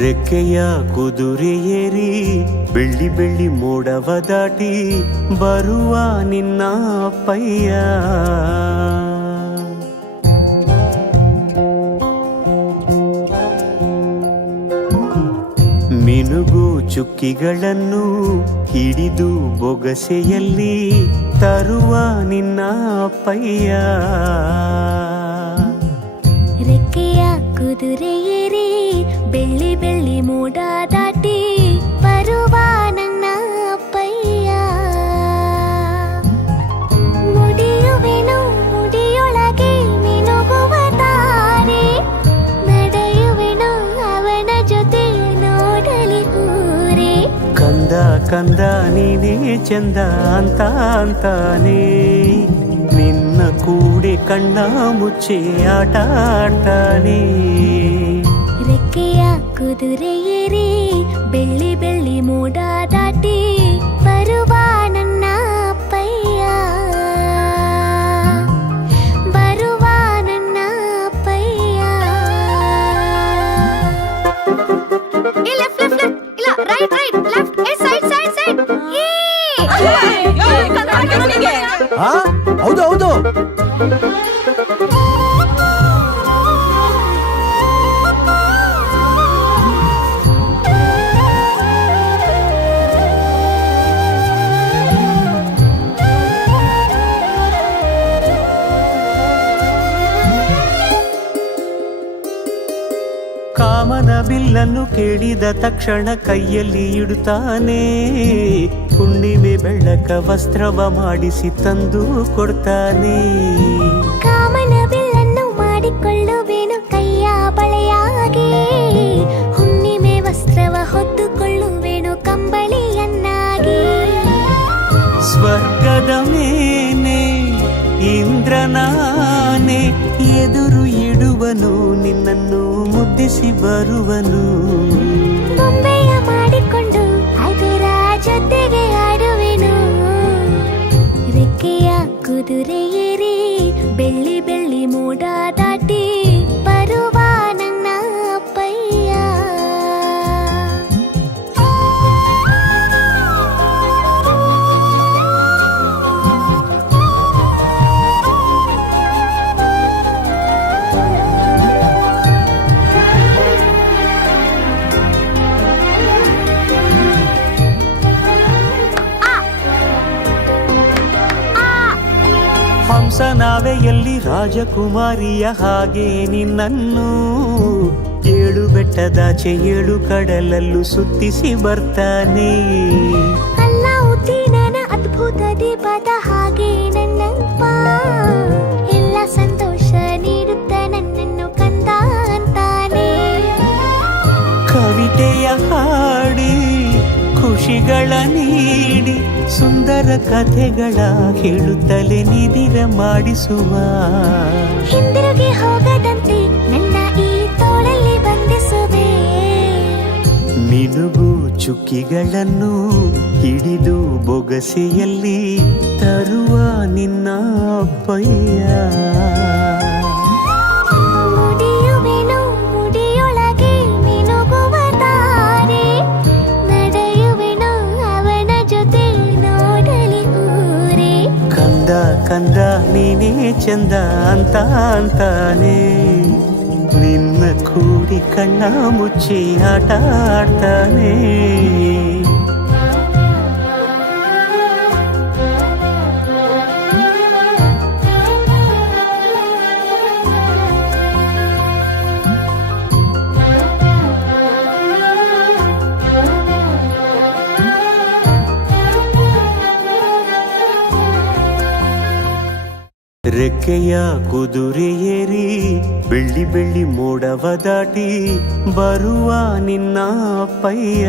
ರೆಕ್ಕೆಯ ಕುದುರೆ ಏರಿ ಬೆಳ್ಳಿ ಬೆಳ್ಳಿ ಮೋಡವ ದಾಟಿ ಬರುವ ನಿನ್ನ ಅಪ್ಪಯ್ಯ. ಮಿನುಗು ಚುಕ್ಕಿಗಳನ್ನು ಹಿಡಿದು ಬೊಗಸೆಯಲ್ಲಿ ತರುವ ನಿನ್ನ ಅಪ್ಪಯ್ಯ. ರೆಕ್ಕೆಯ ಕುದುರೆ ಏರಿ ಬೆಳ್ಳಿ ಬೆಳ್ಳಿ ಮೋಡ ದಾಟಿ ಬರುವ ನನ್ನ ಅಪ್ಪಯ್ಯ. ಮುಡಿಯುವೆನು ಮುಡಿಯೊಳಗೆ ಮಿನುಗುವ ತಾರೆ, ನಡೆಯುವೆನು ಅವನ ಜೊತೆ ನೋಡಲಿ ಊರೇ. ಕಂದ ಕಂದ ನೀನೇ ಚಂದ ಅಂತ ಅಂತಾನೆ, ನಿನ್ನ ಕೂಡೆ ಕಣ್ಣ ಮುಚ್ಚೆ ಆಟ ಆಡ್ತಾನೆ. ರೆಕ್ಕೆಯ ಕುದುರೆ ಏರಿ ಬೆಳ್ಳಿ ಬೆಳ್ಳಿ ಮೋಡ ದಾಟಿ ಬರುವ ನನ್ನ ಅಪ್ಪಯ್ಯ. ಬರುವ ನನ್ನ ಅಪ್ಪಯ್ಯ. ಹೌದು ಹೌದು. ಕಾಮನ ಬಿಲ್ಲನ್ನು ಕೇಳಿದ ತಕ್ಷಣ ಕೈಯಲ್ಲಿ ಇಡುತ್ತಾನೆ, ಹುಣ್ಣಿಮೆ ಬೆಳಕ ವಸ್ತ್ರವ ಮಾಡಿಸಿ ತಂದು ಕೊಡ್ತಾನೆ. ಕಾಮನ ಬಿಲ್ಲನ್ನು ಮಾಡಿಕೊಳ್ಳುವೆನು ಕೈಯ ಬಳೆಯಾಗಿ, ಹುಣ್ಣಿಮೆ ವಸ್ತ್ರವ ಹೊತ್ತುಕೊಳ್ಳುವೆನು ಕಂಬಳಿಯನ್ನಾಗಿ. ಸ್ವರ್ಗದ ಮೇಲೆ ಇಂದ್ರನಾನೆ ಎದುರು ಇಡುವನು, ನಿನ್ನನ್ನು ಮುದ್ದಿಸಿ ಬರುವನು. ಬೊಂಬೆಯ ಮಾಡಿಕೊಂಡು ಅದರ ಜೊತೆಗೆ ಆಡುವೆನು. ರೆಕ್ಕೆಯ ಕುದುರೆ ಏರಿ ಬೆಳ್ಳಿ ಬೆಳ್ಳಿ ಮೋಡ ದಾಟಿ ಬರುವ ನನ್ನ ಅಪ್ಪಯ್ಯ. ಹಂಸನಾವೆಯಲ್ಲಿ ರಾಜಕುಮಾರಿಯ ಹಾಗೆ ನಿನ್ನನ್ನು ಏಳು ಬೆಟ್ಟದಾಚೆ ಏಳು ಕಡಲಲ್ಲೂ ಸುತ್ತಿಸಿ ಬರ್ತಾನೆ. ಅಲ್ಲಾವುದ್ದೀನನ ಅದ್ಭುತ ದೀಪದ ಹಾಗೆ ನನ್ನಪ್ಪ ಎಲ್ಲ ಸಂತೋಷ ನೀಡುತ್ತ ನನ್ನನ್ನು ಕಂದ ಅಂತಾನೆ. ಕವಿತೆಯ ಹಾಡಿ ಖುಷಿಗಳ ನೀಡಿ ಸುಂದರ ಕಥೆಗಳ ಹೇಳುತ್ತಲೇ ನಿದಿರ ಮಾಡಿಸುವ. ಹಿಂದಿರುಗಿ ಹೋಗದಂತೆ ನನ್ನ ಈ ತೋಳಲ್ಲಿ ಬಂಧಿಸುವೆ. ಮಿನುಗು ಚುಕ್ಕಿಗಳನ್ನು ಹಿಡಿದು ಬೊಗಸೆಯಲ್ಲಿ ತರುವ ನಿನ್ನ ಅಪ್ಪಯ್ಯ. ಮುಡಿಯುವೆನು ಮುಡಿಯೊಳಗೆ ಮಿನುಗುವ ತಾರೆ, ನಡೆಯುವೆನು ಅವನ ಜೊತೆ ನೋಡಲಿ ಊರೇ. ಕಂದ ಕಂದ ನೀನೇ ಚಂದ ಅಂತ ಅಂತಾನೆ, ನಿನ್ನ ಕೂಡಿ ಕಣ್ಣ ಮುಚ್ಚಿ ಆಟ ಆಡ್ತಾನೆ. ರೆಕ್ಕೆಯ ಕುದುರೆ ಏರಿ ಬೆಳ್ಳಿ ಬೆಳ್ಳಿ ಮೋಡವ ದಾಟಿ ಬರುವ ನಿನ್ನ ಅಪ್ಪಯ್ಯ.